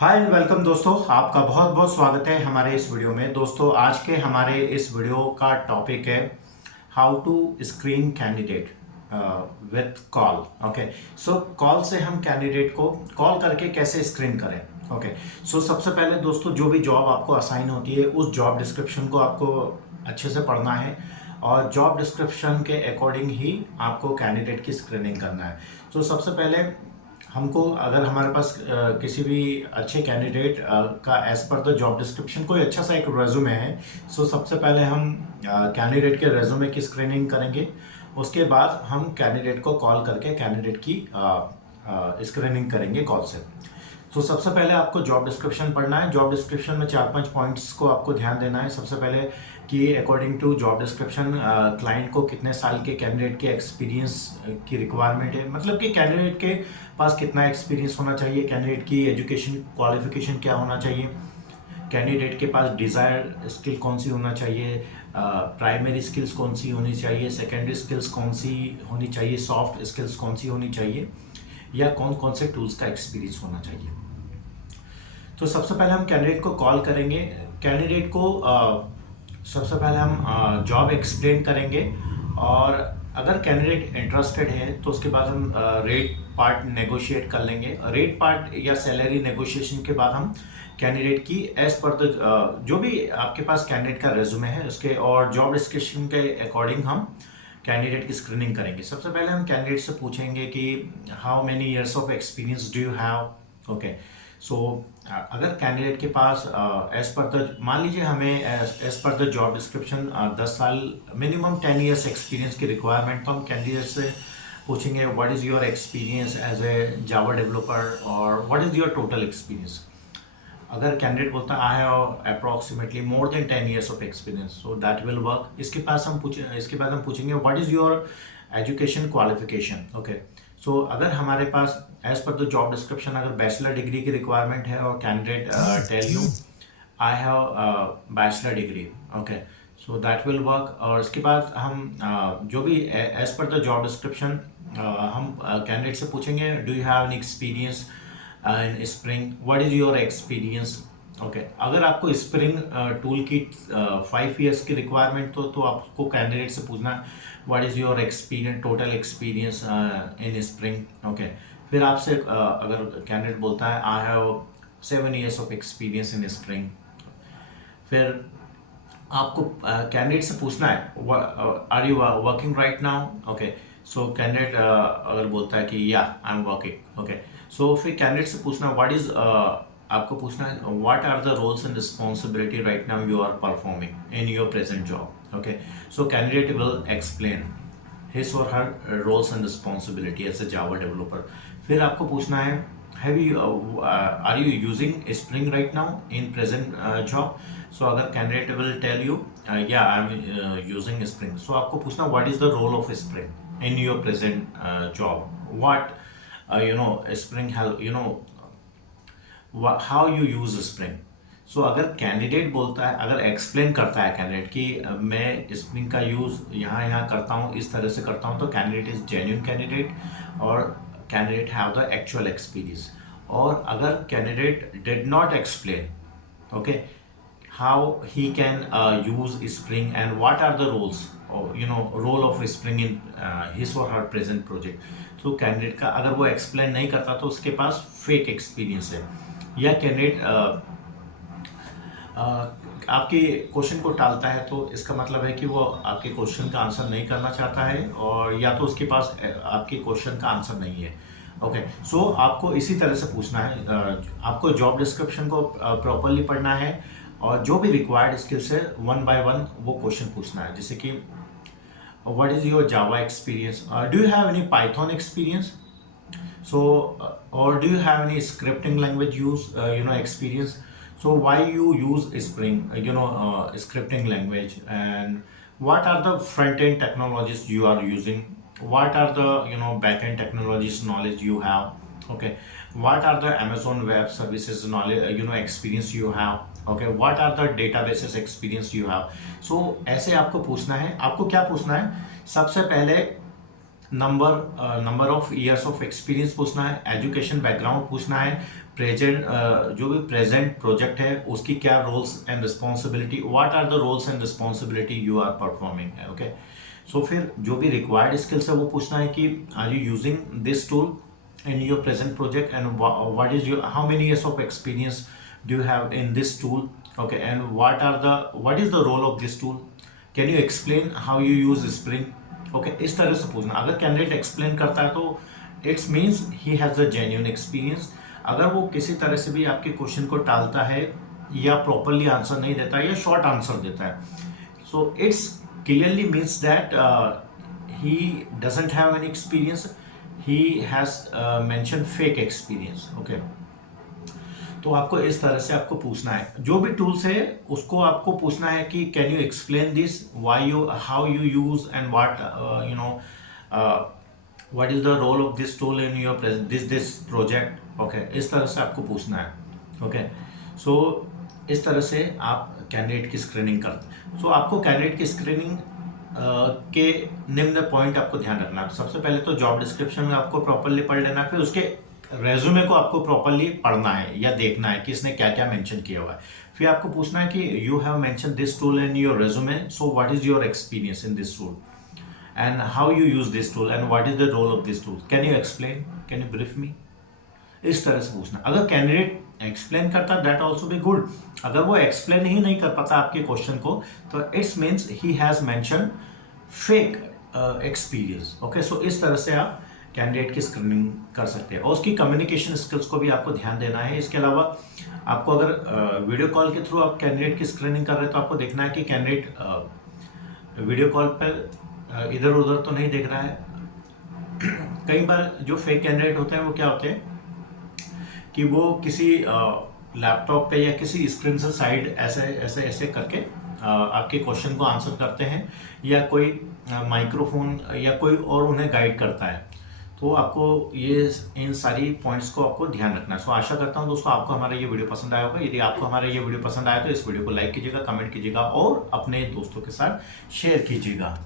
Hi and welcome दोस्तों, आपका बहुत बहुत स्वागत है हमारे इस वीडियो में। दोस्तों, आज के हमारे इस वीडियो का टॉपिक है how to screen candidate with call. Okay, so call से हम कैंडिडेट को कॉल करके कैसे स्क्रीन करें। ओके, सो सबसे पहले दोस्तों, जो भी जॉब आपको असाइन होती है उस जॉब डिस्क्रिप्शन को आपको अच्छे से पढ़ना है और जॉब डिस्क्रिप्शन के अकॉर्डिंग ही आपको कैंडिडेट की स्क्रीनिंग करना है। तो सबसे पहले हमको, अगर हमारे पास किसी भी अच्छे कैंडिडेट का as per the job description कोई अच्छा सा एक रेज्यूमे है, सो सबसे पहले हम कैंडिडेट के रेज्यूमे की स्क्रीनिंग करेंगे। उसके बाद हम कैंडिडेट को कॉल करके कैंडिडेट की स्क्रीनिंग करेंगे कॉल से। तो सबसे पहले आपको जॉब डिस्क्रिप्शन पढ़ना है। जॉब डिस्क्रिप्शन में 4-5 पॉइंट्स को आपको ध्यान देना है। सबसे पहले कि according to job description client को कितने साल के कैंडिडेट के एक्सपीरियंस की रिक्वायरमेंट है, मतलब कि कैंडिडेट के पास कितना एक्सपीरियंस होना चाहिए, कैंडिडेट की एजुकेशन क्वालिफिकेशन क्या होना चाहिए, कैंडिडेट के पास डिज़ायर स्किल कौन सी होना चाहिए, प्राइमरी स्किल्स कौन सी होनी चाहिए, सेकेंडरी स्किल्स कौन सी होनी चाहिए, सॉफ्ट स्किल्स कौन सी होनी चाहिए, या कौन कौन से टूल्स का एक्सपीरियंस होना चाहिए। तो सबसे पहले हम कैंडिडेट को कॉल करेंगे। कैंडिडेट को सबसे पहले हम जॉब एक्सप्लेन करेंगे और अगर कैंडिडेट इंटरेस्टेड है तो उसके बाद हम रेट पार्ट नेगोशिएट कर लेंगे। रेट पार्ट या सैलरी नेगोशिएशन के बाद हम कैंडिडेट की एज पर द जो भी आपके पास कैंडिडेट का रेज्यूमे है उसके और जॉब डिस्क्रिप्शन के अकॉर्डिंग हम कैंडिडेट की स्क्रीनिंग करेंगे। सबसे पहले हम कैंडिडेट से पूछेंगे कि how many years of experience do you have. Okay, so अगर कैंडिडेट के पास एज पर द, मान लीजिए हमें as per the job description 10 साल मिनिमम 10 ईयर्स एक्सपीरियंस की रिक्वायरमेंट, तो हम कैंडिडेट से पूछेंगे what is your experience as a Java developer और what is your total experience. अगर कैंडिडेट बोलता है I have approximately more than 10 years of experience, so that will work. इसके बाद हम पूछेंगे what is your education qualification. Okay, so अगर हमारे पास as per the job description अगर बैचलर डिग्री की रिक्वायरमेंट है और candidate tell you I have bachelor degree, okay, so that will work. और इसके बाद हम जो भी as per the job description हम कैंडिडेट से पूछेंगे do you have an experience in Spring, what is your experience. Okay, अगर आपको स्प्रिंग टूल की 5 ईयर्स की रिक्वायरमेंट तो आपको कैंडिडेट से पूछना है what is your experience, total experience in Spring. Okay, फिर आपसे अगर कैंडिडेट बोलता है I have 7 years of experience in Spring, फिर आपको कैंडिडेट से पूछना है are you working right now. Okay, so candidate अगर बोलता है कि yeah I am working, okay, so फिर कैंडिडेट से पूछना व्हाट इज आपको पूछना है what are the roles and responsibility right now you are performing in your present job. Okay, so candidate will explain his or her roles and responsibility as a Java developer. फिर आपको पूछना है have you are you using Spring right now in present job? So अगर candidate will tell you yeah I'm using Spring, so आपको पूछना what is the role of Spring in your present job, what Spring help how you use Spring. सो अगर candidate बोलता है, अगर explain करता है candidate कि मैं स्प्रिंग का यूज़ यहाँ यहाँ करता हूँ, इस तरह से करता हूँ, तो कैंडिडेट इज़ जेन्युइन कैंडिडेट और candidate have the actual experience. और अगर candidate did not explain okay how he can use Spring and what are the roles role of Spring in his or her present project, तो candidate का अगर वो explain नहीं करता तो उसके पास फेक एक्सपीरियंस है, या कैंडिडेट आपके क्वेश्चन को टालता है, तो इसका मतलब है कि वो आपके क्वेश्चन का आंसर नहीं करना चाहता है और या तो उसके पास आपके क्वेश्चन का आंसर नहीं है। ओके, सो आपको इसी तरह से पूछना है। आपको जॉब डिस्क्रिप्शन को प्रॉपरली पढ़ना है और जो भी रिक्वायर्ड स्किल्स है 1 by 1 वो क्वेश्चन पूछना है, जैसे कि what is your Java experience, do you have any Python experience, so or do you have any scripting language use experience, so why you use Spring scripting language, and what are the front end technologies you are using, what are the back end technologies knowledge you have. Okay, what are the Amazon web services knowledge experience you have. Okay, what are the databases experience you have. So ऐसे आपको पूछना है। आपको क्या पूछना है, सबसे पहले number of years of experience पूछना है, एजुकेशन बैकग्राउंड पूछना है, प्रेजेंट जो भी प्रेजेंट प्रोजेक्ट है उसकी क्या roles and responsibility, what are the roles and responsibility you are performing है। ओके, सो फिर जो भी रिक्वायर्ड स्किल्स है वो पूछना है कि are you using this tool in your present project, and what is your, how many years of experience do you have in this tool, okay, and what is the role of this tool, can you explain how you use Spring, okay, इस तरह से पूछना। अगर candidate explain करता है तो it's means he has a genuine experience. अगर वो किसी तरह से भी आपके क्वेश्चन को टालता है या प्रॉपरली आंसर नहीं देता है या शॉर्ट आंसर देता है, so it's clearly means that he doesn't have any experience, he has mentioned fake experience, okay। तो आपको इस तरह से आपको पूछना है, जो भी टूल्स है उसको आपको पूछना है कि can you explain this, why you, how you use and what you know what is the role of this tool in your this project, okay, इस तरह से आपको पूछना है, ओके। सो इस तरह से आप कैंडिडेट की स्क्रीनिंग करते। सो आपको कैंडिडेट की स्क्रीनिंग के निम्न पॉइंट आपको ध्यान रखना है। सबसे पहले तो जॉब डिस्क्रिप्शन में आपको प्रॉपरली पढ़ लेना है, फिर उसके रेज्यूमे को आपको प्रॉपरली पढ़ना है या देखना है कि इसने क्या क्या मेंशन किया हुआ है। फिर आपको पूछना है कि you have mention this tool in your resume, so what is your experience in this tool and how you use this tool and what is the role of this tool, can you explain, can you brief me, इस तरह से पूछना। अगर candidate explain करता that also be good. अगर वो explain ही नहीं कर पाता आपके क्वेश्चन को तो it's means he has mention fake experience, okay. So इस तरह से आप कैंडिडेट की स्क्रीनिंग कर सकते हैं और उसकी कम्युनिकेशन स्किल्स को भी आपको ध्यान देना है। इसके अलावा आपको अगर वीडियो कॉल के थ्रू आप कैंडिडेट की स्क्रीनिंग कर रहे हैं तो आपको देखना है कि कैंडिडेट वीडियो कॉल पर इधर उधर तो नहीं देख रहा है। कई बार जो फेक कैंडिडेट होते हैं वो क्या होते हैं कि वो किसी लैपटॉप पे या किसी स्क्रीन से साइड ऐसे ऐसे ऐसे करके आपके क्वेश्चन को आंसर करते हैं या कोई माइक्रोफोन या कोई और उन्हें गाइड करता है। तो आपको ये इन सारी पॉइंट्स को आपको ध्यान रखना है। सो आशा करता हूँ दोस्तों आपको हमारा ये वीडियो पसंद आया होगा। यदि आपको हमारा ये वीडियो पसंद आया तो इस वीडियो को लाइक कीजिएगा, कमेंट कीजिएगा और अपने दोस्तों के साथ शेयर कीजिएगा।